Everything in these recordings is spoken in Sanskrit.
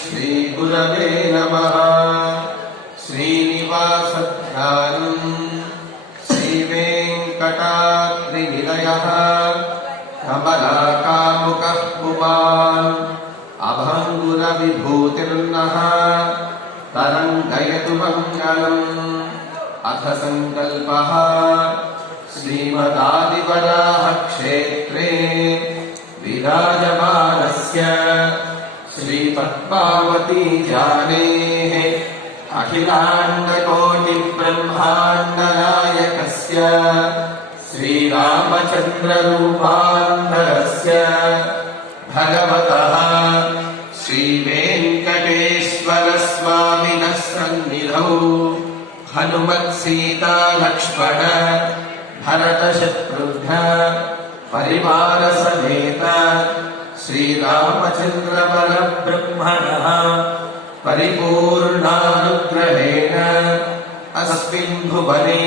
श्रीगुरवे नमः। श्रीनिवासध्यानम् श्रीवेङ्कटाद्रिनिलयः कमलाकामुकः पुमान् अभङ्गुरविभूतिर्नः तरङ्गयतु मङ्गलम्। अथ सङ्कल्पः श्रीमदादिवराहक्षेत्रे विराजमानस्य श्रीपद्मावती जानेः अखिलाण्डकोटिब्रह्माण्डनायकस्य श्रीरामचन्द्ररूपान्धरस्य भगवतः श्रीवेङ्कटेश्वरस्वामिनः सन्निधौ हनुमत्सीतालक्ष्मण भरतशत्रुघ्न परिवारसमेत श्रीरामचन्द्रपरब्रह्मणः परिपूर्णानुग्रहेण अस्मिन् भुवने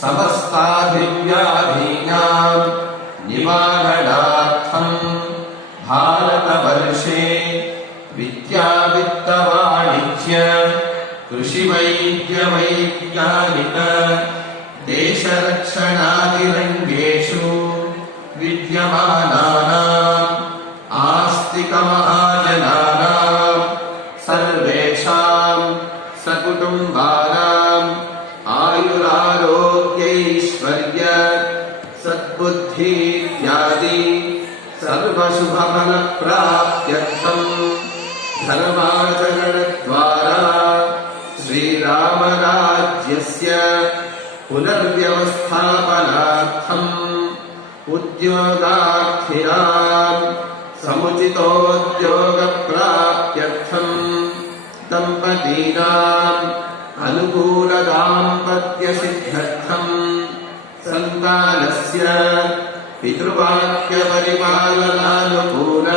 समस्तादिव्याधीनां निवारणार्थं भारतवर्षे विद्यावित्तवाणिज्य कृषिवैद्यवैज्ञानिक देशरक्षणादिरङ्गेषु विद्यमानानाम् आस्तिकमहाजनानां सर्वेषां सकुटुम्बानाम् आयुरारोग्यैश्वर्य सद्बुद्धि इत्यादि सर्वशुभफलप्राप्त्यर्थं धर्माचरणद्वारा श्रीरामराज्यस्य पुनर्व्यवस्थापनार्थम् उद्योगार्थिनां समुचितोद्योगप्राप्त्यर्थं दम्पतीनाम् अनुकूलदाम्पत्यसिद्ध्यर्थं सन्तानस्य पितृवाक्यपरिपालनानुकूल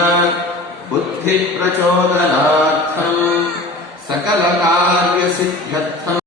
बुद्धिप्रचोदनार्थं सकलकार्यसिद्ध्यर्थं